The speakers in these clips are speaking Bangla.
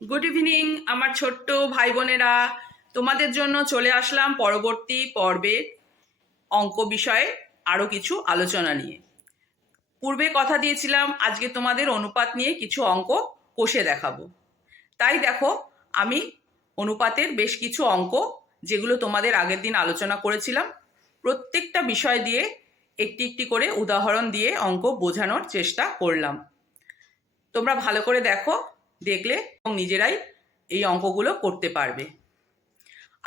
গুড ইভিনিং আমার ছোট্ট ভাই বোনেরা, তোমাদের জন্য চলে আসলাম পরবর্তী পর্বের অঙ্ক বিষয়ে আরও কিছু আলোচনা নিয়ে। পূর্বে কথা দিয়েছিলাম আজকে তোমাদের অনুপাত নিয়ে কিছু অঙ্ক কষে দেখাবো। তাই দেখো, আমি অনুপাতের বেশ কিছু অঙ্ক, যেগুলো তোমাদের আগের দিন আলোচনা করেছিলাম, প্রত্যেকটা বিষয় দিয়ে একটি একটি করে উদাহরণ দিয়ে অঙ্ক বোঝানোর চেষ্টা করলাম। তোমরা ভালো করে দেখো, দেখলে এবং নিজেরাই এই অঙ্কগুলো করতে পারবে।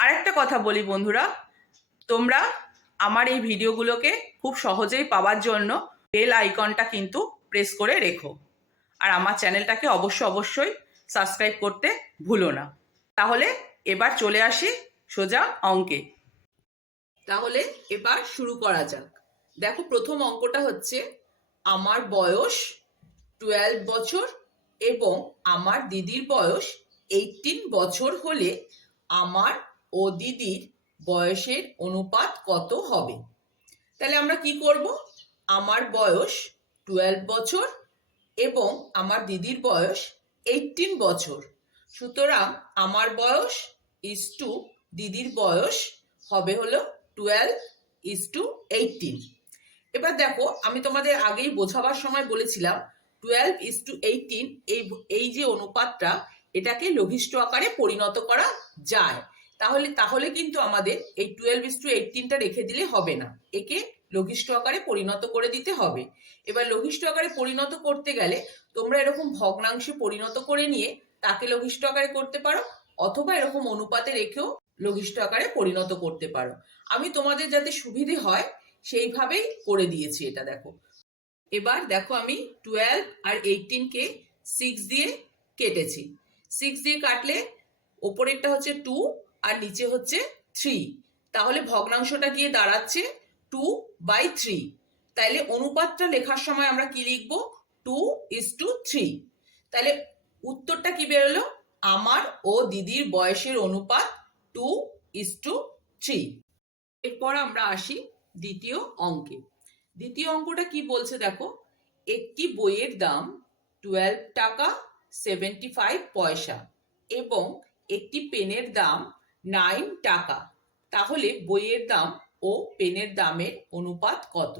আর একটা কথা বলি বন্ধুরা, তোমরা আমার এই ভিডিওগুলোকে খুব সহজেই পাওয়ার জন্য বেল আইকনটা কিন্তু প্রেস করে রেখো, আর আমার চ্যানেলটাকে অবশ্যই সাবস্ক্রাইব করতে ভুলো না। তাহলে এবার চলে আসি সোজা অঙ্কে। তাহলে এবার শুরু করা যাক। দেখো, প্রথম অঙ্কটা হচ্ছে আমার বয়স 12 বছর এবং আমার দিদির বয়স 18 বছর হলে আমার ও দিদির বয়সের অনুপাত কত হবে? তাহলে আমরা কি করব? আমার বয়স 12 বছর এবং আমার দিদির বয়স 18 বছর, সুতরাং আমার বয়স ইজ টু দিদির বয়স হবে হলো 12:18। এবার দেখো, আমি তোমাদের আগেই বোঝাবার সময় বলেছিলাম 12:18 এই যে অনুপাতটা, এটাকে লঘিষ্ঠ আকারে পরিণত করা যায়। তাহলে কিন্তু আমাদের এই 12:18টা রেখে দিলে হবে না, একে লঘিষ্ঠ আকারে পরিণত করে দিতে হবে। এবার লঘিষ্ঠ আকারে পরিণত করতে গেলে তোমরা এরকম ভগ্নাংশে পরিণত করে নিয়ে তাকে লঘিষ্ঠ আকারে করতে পারো, অথবা এরকম অনুপাতে রেখেও লঘিষ্ঠ আকারে পরিণত করতে পারো। আমি তোমাদের যাতে সুবিধে হয় সেইভাবেই করে দিয়েছি এটা। দেখো, এবার দেখো, আমি 12 আর 18কে 6 দিয়ে কেটেছি। 6 দিয়ে কাটলে ওপরেরটা হচ্ছে 2 আর নিচে হচ্ছে 3, তাহলে ভগ্নাংশটা গিয়ে দাঁড়াচ্ছে 2/3। তাইলে অনুপাতটা লেখার সময় আমরা কি লিখবো? 2:3। তাহলে উত্তরটা কি বেরোলো? আমার ও দিদির বয়সের অনুপাত 2:3। এরপর আমরা আসি দ্বিতীয় অঙ্কে। দ্বিতীয় অঙ্কটা কি বলছে দেখো, একটি বইয়ের দাম 12 টাকা 75 পয়সা এবং একটি পেনের দাম 9 টাকা, তাহলে বইয়ের দাম ও পেনের দামের অনুপাত কত?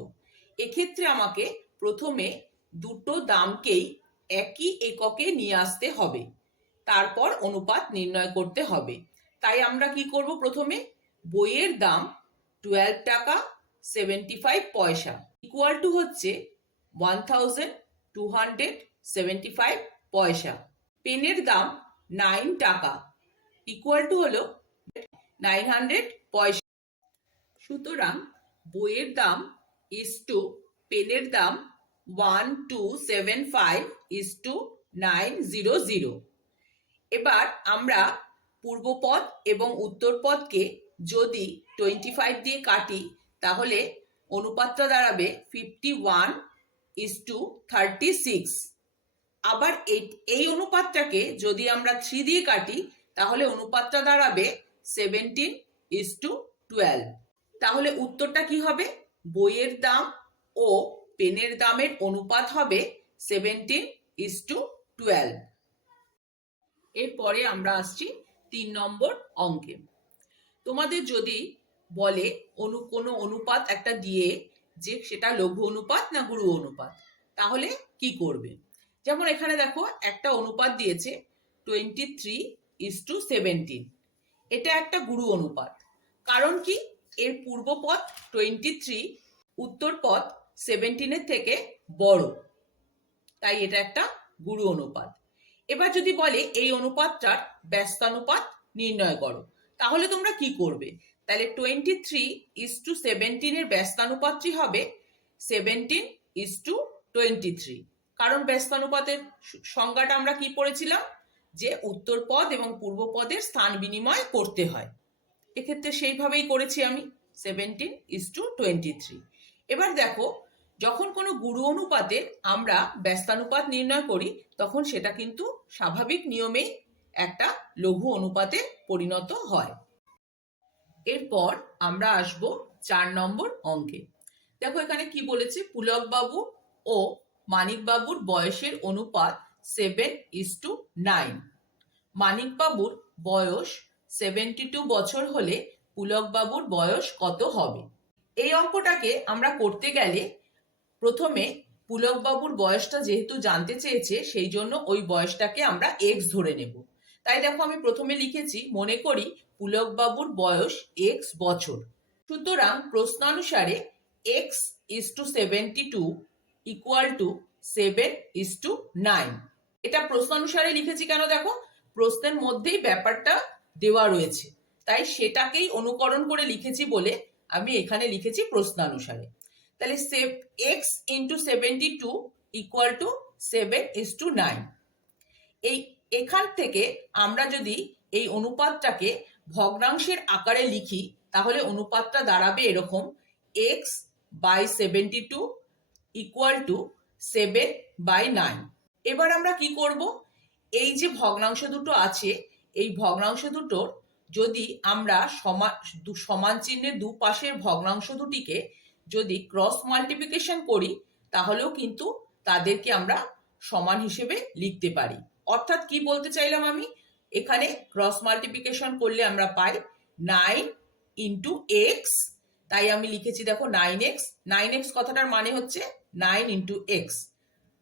এক্ষেত্রে আমাকে প্রথমে দুটো দামকেই একই এককে নিয়ে আসতে হবে, তারপর অনুপাত নির্ণয় করতে হবে। তাই আমরা কি করব? প্রথমে বইয়ের দাম 12 টাকা 75 পয়সা ইকুয়াল টু হচ্ছে 1275 পয়সা। পেনের দাম 9 টাকা ইকুয়াল টু হলো 900 পয়সা। সুতরাং বইয়ের দাম ইজ টু পেনের দাম 1275 ইজ টু 900। এবার আমরা পূর্বপদ এবং উত্তরপদকে যদি 25 দিয়ে কাটি, তাহলে অনুপাতটা দাঁড়াবে 51:36। আবার এই অনুপাতটাকে যদি আমরা 3 দিয়ে কাটি, তাহলে অনুপাতটা দাঁড়াবে 17:12। তাহলে উত্তরটা কি হবে? বইয়ের দাম ও পেনের দামের অনুপাত হবে 17:12। এরপরে আমরা আসছি 3 নম্বর অঙ্কে। তোমাদের যদি বলে কোনো অনুপাত একটা দিয়ে যে সেটা লঘু অনুপাত না গুরু অনুপাত, তাহলে কি করবে? যেমন এখানে দেখো, একটা অনুপাত দিয়েছে 23:17। এটা একটা গুরু অনুপাত। কারণ কি? এর পূর্বপদ 23, উত্তরপদ 17 থেকে বড়, তাই এটা একটা গুরু অনুপাত। এবার যদি বলে এই অনুপাতটার ব্যস্তানুপাত নির্ণয় করো, তাহলে তোমরা কি করবে? তাহলে 23:17 এর ব্যস্তানুপাতটি হবে 17:23। কারণ ব্যস্তানুপাতের সংজ্ঞাটা আমরা কি পড়েছিলাম? যে উত্তরপদ এবং পূর্বপদের স্থান বিনিময় করতে হয়। এক্ষেত্রে সেইভাবেই করেছি আমি, 17:23। এবার দেখো, যখন কোনো গুরু অনুপাতে আমরা ব্যস্তানুপাত নির্ণয় করি, তখন সেটা কিন্তু স্বাভাবিক নিয়মেই একটা লঘু অনুপাতে পরিণত হয়। এরপর আমরা আসব 4 নম্বর অঙ্কে। দেখো, এখানে কি বলেছে? পুলক বাবু ও মানিক বাবুর বয়সের অনুপাত 7:9। মানিকবাবুর বয়স 72 বছর হলে পুলকবাবুর বয়স কত হবে? এই অঙ্কটাকে আমরা করতে গেলে প্রথমে পুলকবাবুর বয়সটা যেহেতু জানতে চেয়েছে সেই জন্য ওই বয়সটাকে আমরা এক্স ধরে নেব। তাই দেখো আমি প্রথমে লিখেছি, মনে করি পুলকবাবুর বয়স এক্স বছর। সুতরাং প্রশ্নানুসারে x is to 72 equal to 7:9। এটা প্রশ্নানুসারে লিখেছি কেন, দেখো প্রশ্নের মধ্যেই ব্যাপারটা দেওয়া রয়েছে, তাই সেটাকেই অনুকরণ করে লিখেছি বলে আমি এখানে লিখেছি প্রশ্নানুসারে। তাহলে এক্স ইন্টু 72 ইকুয়াল টু 7:9। এখান থেকে আমরা যদি এই অনুপাতটাকে ভগ্নাংশের আকারে লিখি তাহলে অনুপাতটা দাঁড়াবে এরকম, এক্স বাই 72 ইকুয়াল টু 7/9। এবার আমরা কি করব, এই যে ভগ্নাংশ দুটো আছে এই ভগ্নাংশ দুটোর যদি আমরা সমান চিহ্নের দুপাশের ভগ্নাংশ দুটিকে যদি ক্রস মাল্টিপ্লিকেশন করি তাহলেও কিন্তু তাদেরকে আমরা সমান হিসেবে লিখতে পারি। অর্থাৎ কি বলতে চাইলাম আমি, এখানে ক্রস মাল্টিপ্লিকেশন করলে আমরা পাই 9 ইন্টু এক্স, তাই আমি লিখেছি দেখো 9x। 9x কথাটার মানে হচ্ছে 9 ইন্টু এক্স,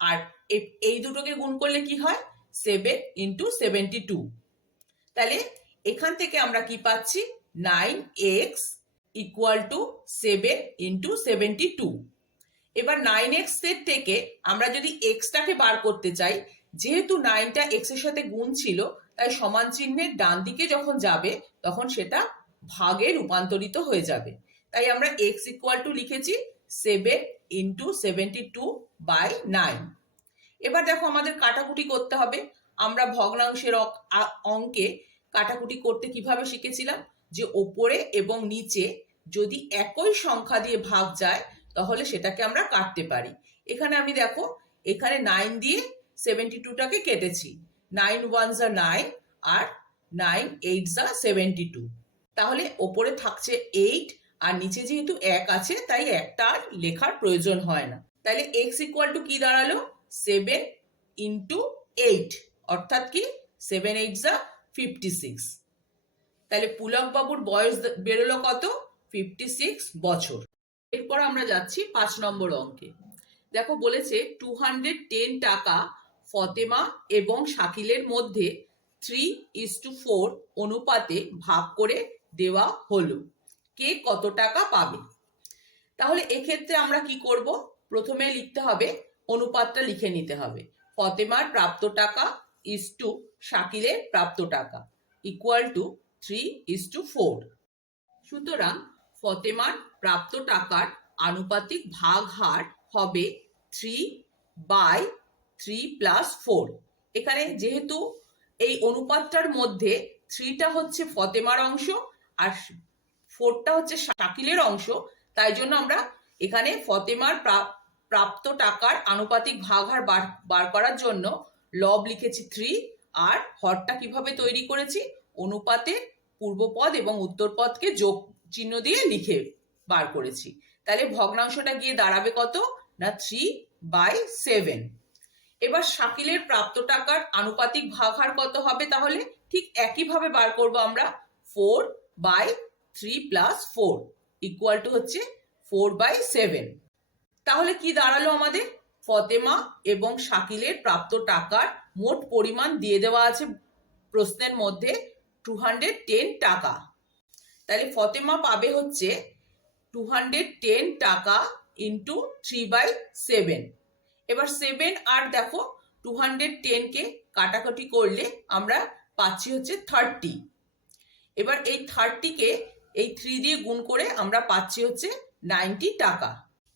আর এই দুটোকে গুণ করলে কি হয় 7 ইন্টু 72। তাহলে এখান থেকে আমরা কি পাচ্ছি 9x ইকুয়াল টু 7 ইন্টু 72। এবার 9x এর থেকে আমরা যদি এক্সটাকে বার করতে চাই, যেহেতু 9টা এক্স এর সাথে গুণ ছিল তাই সমান চিহ্নের ডান দিকে যখন যাবে তখন সেটা ভাগে রূপান্তরিত হয়ে যাবে, তাই আমরা এক্স ইকুয়াল টু লিখেছি 7 ইন্টু 72/9। এবার দেখো আমাদের কাটাকুটি করতে হবে। আমরা ভগ্নাংশের অঙ্কে কাটাকুটি করতে কিভাবে শিখেছিলাম, যে ওপরে এবং নিচে যদি একই সংখ্যা দিয়ে ভাগ যায় তাহলে সেটাকে আমরা কাটতে পারি। এখানে আমি দেখো এখানে 9 দিয়ে 72টাকে কেটেছি, 9 1 যা 9 আর 9 8 যা 72। তাহলে ওপরে থাকছে 8 আর নিচে যেহেতু 1 আছে তাই একটা আর লেখার প্রয়োজন হয় না। তাহলে x ইকুয়াল টু কি দাঁড়ালো 7 ইন্টু 8, অর্থাৎ কি 7 8 যা 56। তাহলে পুলকবাবুর বয়স বেরোলো কত 56 বছর। এরপর আমরা যাচ্ছি 5 নম্বর অঙ্কে। দেখো বলেছে 210 টাকা ফতেমা এবং শাকিলের মধ্যে 3:4 অনুপাতে ভাগ করে দেওয়া হলো, কে কত টাকা পাবে? তাহলে এক্ষেত্রে আমরা কি করব, প্রথমে লিখতে হবে অনুপাতটা লিখে নিতে হবে, ফতেমার প্রাপ্ত টাকা ইজ টু শাকিলের প্রাপ্ত টাকা ইকুয়াল টু 3:4। সুতরাং ফতেমার প্রাপ্ত টাকার আনুপাতিক ভাগ হার হবে 3/3 + 4। এখানে যেহেতু এই অনুপাতটার মধ্যে 3টা হচ্ছে ফতেমার অংশ আর 4টা হচ্ছে শাকিলের অংশ, তাই জন্য আমরা এখানে ফতেমার প্রাপ্ত টাকার আনুপাতিক ভাগ হার বার করার জন্য লব লিখেছি 3, আর হরটা কিভাবে তৈরি করেছি, অনুপাতের পূর্বপদ এবং উত্তরপদকে যোগ চিহ্ন দিয়ে লিখে বার করেছি। তাহলে ভগ্নাংশটা গিয়ে দাঁড়াবে কত না 3/7। এবার শাকিলের প্রাপ্ত টাকার আনুপাতিক ভাগ হার কত হবে, তাহলে ঠিক একইভাবে বার করব আমরা, 4/3 + 4 ইকুয়াল টু হচ্ছে 4/7। তাহলে কি দাঁড়ালো আমাদের, ফতেমা এবং শাকিলের প্রাপ্ত টাকার মোট পরিমাণ দিয়ে দেওয়া আছে প্রশ্নের মধ্যে 210 টাকা। তাহলে ফতেমা পাবে হচ্ছে 210 টাকা ইন্টু 3/7। এবার 7 আর দেখো 210কে কাটাকাটি করলে আমরা পাচ্ছি হচ্ছে 30। এবার এই 30কে এই 3 দিয়ে গুণ করে আমরা পাচ্ছি হচ্ছে 90 টাকা।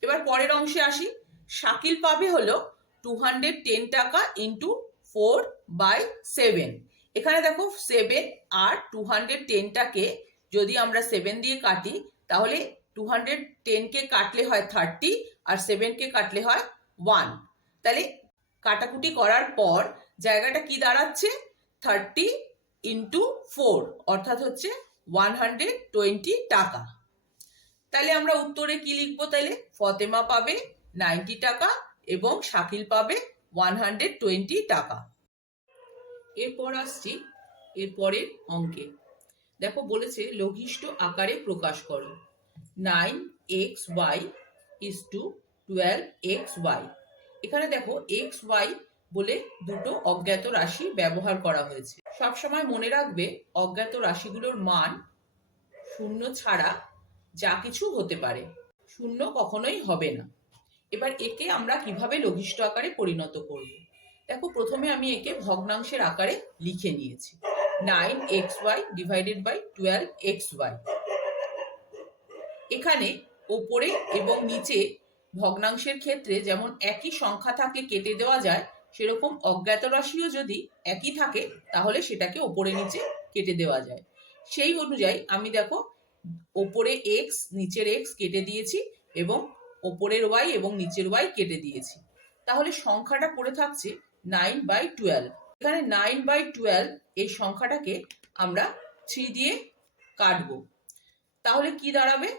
এবার পরের অংশে আসি, শাকিল পাবে হলো 210 টাকা ইন্টু 4/7। এখানে দেখো 7 আর 210টাকে যদি আমরা 7 দিয়ে কাটি তাহলে 210কে কাটলে হয় 30 আর 7কে কাটলে হয় 1। তাহলে কাটাকুটি করার পর জায়গাটা কি দাঁড়াচ্ছে 30 ইন্টু 4, অর্থাৎ হচ্ছে 120 টাকা। তাহলে আমরা উত্তরে কি লিখবো, তাহলে ফতেমা পাবে 90 টাকা এবং শাকিল পাবে 120 টাকা। এরপর আসছি এরপরের অঙ্কে দেখো বলেছে লঘিষ্ঠ আকারে প্রকাশ করো। 9xy is to 12xy। এখানে দেখো xy বলে দুটো অজ্ঞাত রাশি ব্যবহার করা হয়েছে। সবসময় মনে রাখবে অজ্ঞাত রাশিগুলোর মান শূন্য ছাড়া যা কিছু হতে পারে, শূন্য কখনোই হবে না। এবার একে আমরা কিভাবে লঘিষ্ঠ আকারে পরিণত করব? দেখো প্রথমে আমি একে ভগ্নাংশের আকারে লিখে নিয়েছি। 9xy divided by 12xy। এখানে ওপরে এবং নিচে ভগ্নাংশের ক্ষেত্রে যেমন একই সংখ্যা থাকলে কেটে দেওয়া যায়, সেরকম অজ্ঞাত রাশিও যদি একই থাকে তাহলে সেটাকে ওপরে নিচে কেটে দেওয়া যায়। সেই অনুযায়ী আমি দেখো ওপরে এক্স নিচের এক্স কেটে দিয়েছি এবং ওপরের ওয়াই এবং নিচের ওয়াই কেটে দিয়েছি। তাহলে সংখ্যাটা পড়ে থাকছে 9/12। এখানে 9/12 এই সংখ্যাটাকে আমরা 3 দিয়ে কাটবো। তাহলে কি দাঁড়াবে?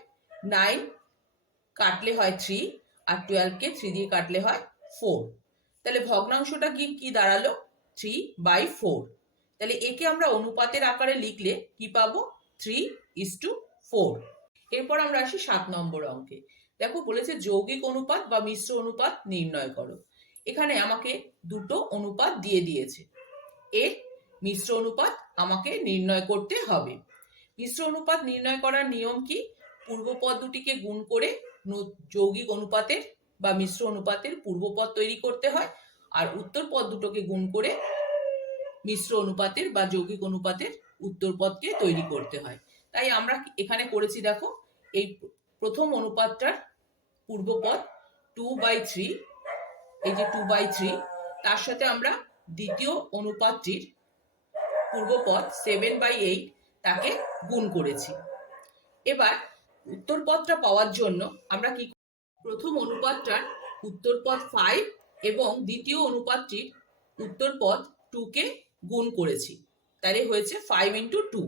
9 কাটলে হয় 3 আর 12কে 3 দিয়ে কাটলে হয় 4। তাহলে ভগ্নাংশটা কি দাঁড়ালো? 3/4। তাহলে একে আমরা অনুপাতের আকারে লিখলে কি পাবো? 3:4। এরপর আমরা আসি 7 নম্বর অঙ্কে। দেখো বলেছে যৌগিক অনুপাত বা মিশ্র অনুপাত নির্ণয় করো। এখানে আমাকে দুটো অনুপাত দিয়ে দিয়েছে, এর মিশ্র অনুপাত আমাকে নির্ণয় করতে হবে। মিশ্র অনুপাত নির্ণয় করার নিয়ম কি? পূর্বপদ দুটিকে গুণ করে যৌগিক অনুপাতের বা মিশ্র অনুপাতের পূর্বপদ তৈরি করতে হয়, আর উত্তর পদ দুটোকে গুণ করে মিশ্র অনুপাতের বা যৌগিক অনুপাতের উত্তর পদকে তৈরি করতে হয়। তাই আমরা এখানে করেছি, দেখো এই প্রথম অনুপাতটার পূর্বপদ 2/3, এই যে 2/3, তার সাথে আমরা দ্বিতীয় অনুপাতটির পূর্বপদ 7/8 তাকে গুণ করেছি। এবার উত্তর পদটা পাওয়ার জন্য আমরা কি, প্রথম অনুপাতটার উত্তর পদ 5 এবং দ্বিতীয় অনুপাতটির উত্তর পদ 2 কে গুণ করেছি, তাহলে হয়েছে 5 × 2।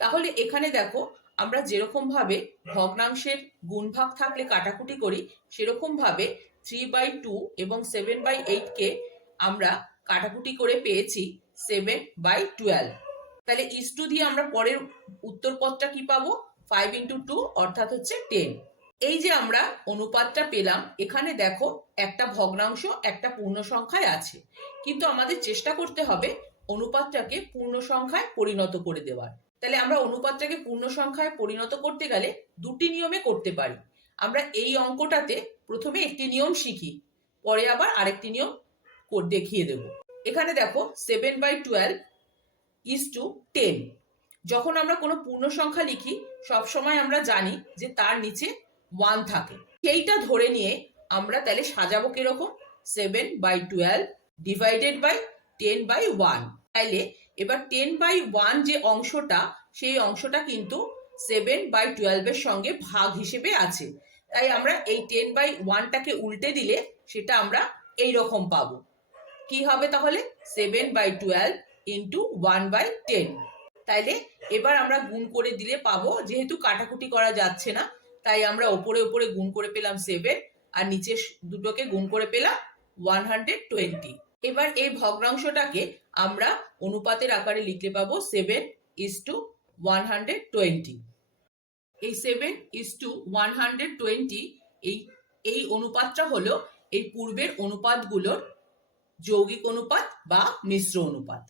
তাহলে এখানে দেখো আমরা যেরকম ভাবে ভগ্নাংশের গুণভাগ থাকলে কাটাকুটি করি, সেরকম ভাবে 3/2 এবং 7/8 কে আমরা কাটাকুটি করে পেয়েছি 7/12। তাহলে ইস্টু দিয়ে আমরা পরের উত্তর পদটা কি পাবো? 5 × 2 অর্থাৎ হচ্ছে 10। এই যে আমরা অনুপাতটা পেলাম, এখানে দেখো একটা ভগ্নাংশ একটা পূর্ণ সংখ্যায় আছে, কিন্তু আমাদের চেষ্টা করতে হবে অনুপাতটাকে পূর্ণ সংখ্যায় পরিণত করে দেওয়ার। তাহলে আমরা অনুপাতটাকে পূর্ণ সংখ্যায় পরিণত করতে গেলে দুটি নিয়মে করতে পারি। আমরা এই অঙ্কটাতে প্রথমে একটি নিয়ম শিখি, পরে আবার আরেকটি নিয়ম দেখিয়ে দেব। এখানে দেখো 7/12 is to 10। যখন আমরা কোনো পূর্ণ সংখ্যা লিখি সবসময় আমরা জানি যে তার নিচে 1 থাকে। সেইটা ধরে নিয়ে আমরা তাহলে সাজাবো কিরকম? 7/12 ডিভাইডেড বাই 10/1। তাইলে এবার 10/1 যে অংশটা, সেই অংশটা কিন্তু 7/12 এর সঙ্গে ভাগ হিসেবে আছে। তাই আমরা এই 10/1টাকে উল্টে দিলে সেটা আমরা এই রকম পাবো। কি হবে তাহলে? 7/12 × 1/10। তাইলে এবার আমরা গুণ করে দিলে পাবো, যেহেতু কাটাকুটি করা যাচ্ছে না তাই আমরা ওপরে ওপরে গুণ করে পেলাম 7 আর নিচে দুটোকে গুণ করে পেলাম 120। এবার এই ভগ্নাংশটাকে আমরা অনুপাতের আকারে লিখতে পাবো 7:120। এই 7:120 এই অনুপাতটা হলো এই পূর্বের অনুপাতগুলোর যৌগিক অনুপাত বা মিশ্র অনুপাত।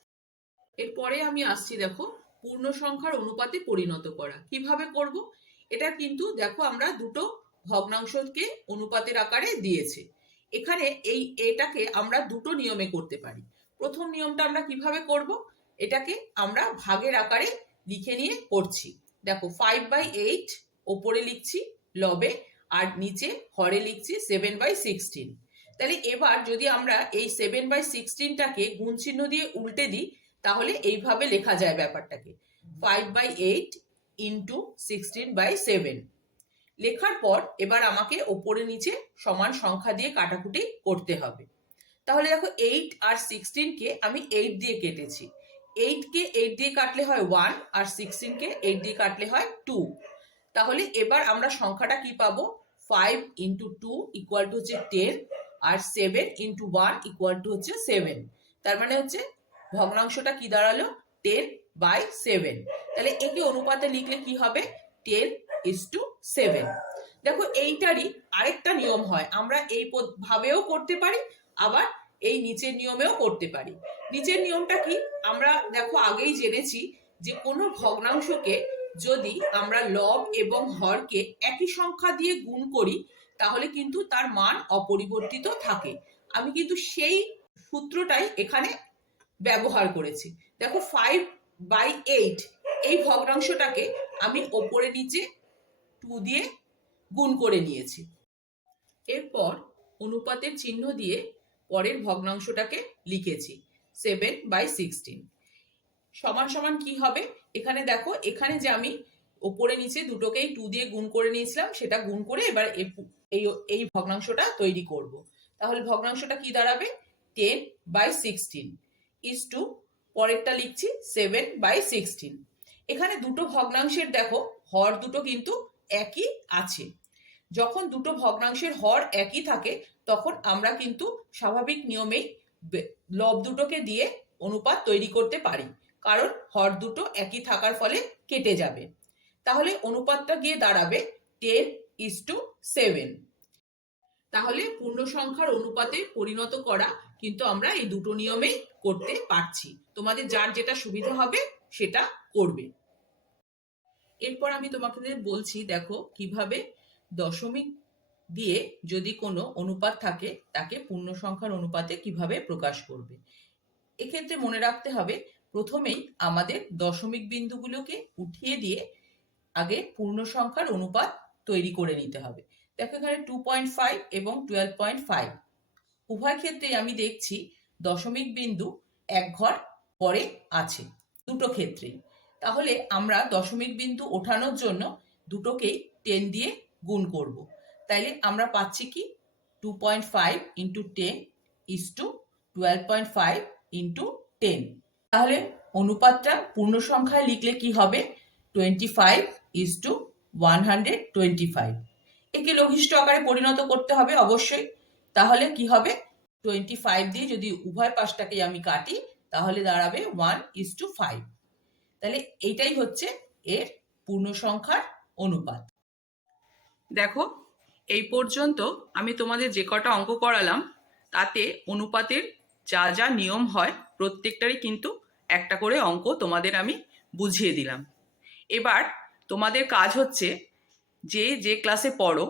এরপরে আমি আসছি, দেখো পূর্ণ সংখ্যার অনুপাতে পরিণত করা কিভাবে করব। এটা কিন্তু দেখো আমরা দুটো ভগ্নাংশকে অনুপাতের আকারে দিয়েছে। এখানে এটাকে আমরা দুটো নিয়মে করতে পারি। প্রথম নিয়মটা আমরা কিভাবে করব, এটাকে আমরা ভাগের আকারে লিখে নিয়ে করছি। দেখো 5/8 ওপরে লিখছি লবে, আর নিচে হরে লিখছি 7/16। তাহলে এবার যদি আমরা এই 7/16টাকে গুণ চিহ্ন দিয়ে উল্টে দিই তাহলে এইভাবে লেখা যায় ব্যাপারটাকে, 5/8 × 16/7। লেখার পর এবার আমাকে ওপরে নিচে সমান সংখ্যা দিয়ে কাটাকুটি করতে হবে। তাহলে দেখো 8 আর 16কে আমি 8 দিয়ে কেটেছি। 8কে 8 দিয়ে কাটলে হয় 1 আর 16কে 8 দিয়ে কাটলে হয় 2। তাহলে এবার আমরা সংখ্যাটা কি পাবো? 5 × 2 = হচ্ছে 10 আর 7 × 1 = হচ্ছে 7। তার মানে হচ্ছে ভগ্নাংশটা কি দাঁড়ালো? 10 বাই 7। তাহলে একে অনুপাতে লিখলে কি হবে 10:7। দেখো এইটারই আরেকটা নিয়ম হয়, আমরা এই ভাবেও করতে পারি, আবার এই নিচের নিয়মেও করতে পারি। নিচের নিয়মটা কি, আমরা দেখো আগেই জেনেছি যে কোনো ভগ্নাংশকে যদি আমরা লব এবং হরকে একই সংখ্যা দিয়ে গুণ করি তাহলে কিন্তু তার মান অপরিবর্তিত থাকে। আমি কিন্তু সেই সূত্রটাই এখানে ব্যবহার করেছি। দেখো 5/8 এই ভগ্নাংশটাকে আমি ওপরে নিচে 2 দিয়ে গুণ করে নিয়েছি। এরপর অনুপাতের চিহ্ন দিয়ে পরের ভগ্নাংশটাকে লিখেছি 7/16। সমান সমান কি হবে, এখানে দেখো এখানে যে আমি ওপরে নিচে দুটোকেই 2 দিয়ে গুণ করে নিয়েছিলাম সেটা গুণ করে এবার এই ভগ্নাংশটা তৈরি করব। তাহলে ভগ্নাংশটা কি দাঁড়াবে 10/16 ইজ টু পরেরটা লিখছি 7/16। এখানে দুটো ভগ্নাংশের দেখো হর দুটো কিন্তু একই আছে। যখন দুটো ভগ্নাংশের হর একই থাকে তখন আমরা কিন্তু স্বাভাবিক নিয়মেই লব দুটোকে দিয়ে অনুপাত তৈরি করতে পারি, কারণ হর দুটো একই থাকার ফলে কেটে যাবে। তাহলে অনুপাতটা গিয়ে দাঁড়াবে 10:7। তাহলে পূর্ণ সংখ্যার অনুপাতে পরিণত করা কিন্তু আমরা এই দুটো নিয়মেই করতে পারছি। তোমাদের যার যেটা সুবিধা হবে সেটা করবে। এরপর আমি তোমাদের বলছি দেখো কিভাবে দশমিক দিয়ে যদি কোনো অনুপাত থাকে তাকে পূর্ণ সংখ্যার অনুপাতে কিভাবে প্রকাশ করবে। এক্ষেত্রে মনে রাখতে হবে প্রথমেই আমাদের দশমিক বিন্দুগুলোকে উঠিয়ে দিয়ে আগে পূর্ণ সংখ্যার অনুপাত তৈরি করে নিতে হবে। দেখো এখানে 2.5 এবং 12.5 উভয় ক্ষেত্রেই আমি দেখছি দশমিক বিন্দু এক ঘর পরে আছে দুটো ক্ষেত্রেই। তাহলে আমরা দশমিক বিন্দু ওঠানোর জন্য দুটোকেই 10 দিয়ে গুণ করব। তাইলে আমরা পাচ্ছি কি 2.5 × 10 ইজ টু 12.5 × 10। তাহলে অনুপাতটা পূর্ণ সংখ্যায় লিখলে কি হবে 25:125। একে লঘিষ্ঠ আকারে পরিণত করতে হবে অবশ্যই। তাহলে কি হবে 25 দিয়ে যদি উভয় পাশটাকে আমি কাটি তাহলে দাঁড়াবে 1:5। তাহলে এইটাই হচ্ছে এর পূর্ণ সংখ্যার অনুপাত। দেখো এই পর্যন্ত আমি তোমাদের যে কটা অঙ্ক করালাম তাতে অনুপাতের যা যা নিয়ম হয় প্রত্যেকটারই কিন্তু একটা করে অঙ্ক তোমাদের আমি বুঝিয়ে দিলাম। এবার তোমাদের কাজ হচ্ছে যে ক্লাসে পড়ো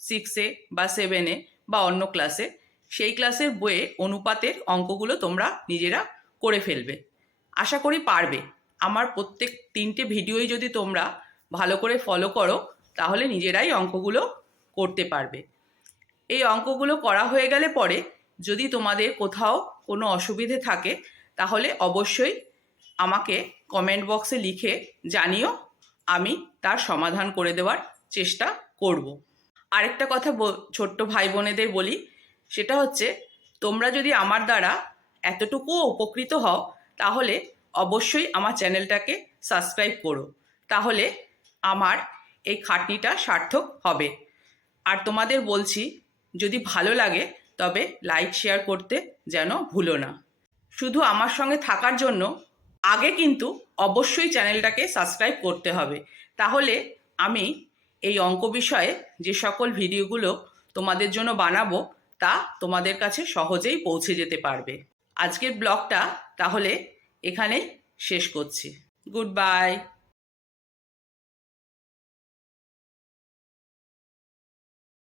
6-এ বা 7-এ বা অন্য ক্লাসে, সেই ক্লাসের বইয়ে অনুপাতের অঙ্কগুলো তোমরা নিজেরা করে ফেলবে। আশা করি পারবে। আমার প্রত্যেক 3টে ভিডিওই যদি তোমরা ভালো করে ফলো করো তাহলে নিজেরাই অঙ্কগুলো করতে পারবে। এই অঙ্কগুলো করা হয়ে গেলে পরে যদি তোমাদের কোথাও কোনো অসুবিধে থাকে তাহলে অবশ্যই আমাকে কমেন্ট বক্সে লিখে জানিও, আমি তার সমাধান করে দেওয়ার চেষ্টা করব। আরেকটা কথা ছোট্ট ভাই বোনেদের বলি, সেটা হচ্ছে তোমরা যদি আমার দ্বারা এতটুকুও উপকৃত হও তাহলে অবশ্যই আমার চ্যানেলটাকে সাবস্ক্রাইব করো, তাহলে আমার এই খাটনিটা সার্থক হবে। আর তোমাদের বলছি যদি ভালো লাগে তবে লাইক শেয়ার করতে যেন ভুলো না। শুধু আমার সঙ্গে থাকার জন্য আগে কিন্তু অবশ্যই চ্যানেলটাকে সাবস্ক্রাইব করতে হবে, তাহলে আমি এই অঙ্ক বিষয়ে যে সকল ভিডিওগুলো তোমাদের জন্য বানাবো তা তোমাদের কাছে সহজেই পৌঁছে যেতে পারবে। আজকের ব্লগটা তাহলে এখানেই শেষ করছি। Good bye.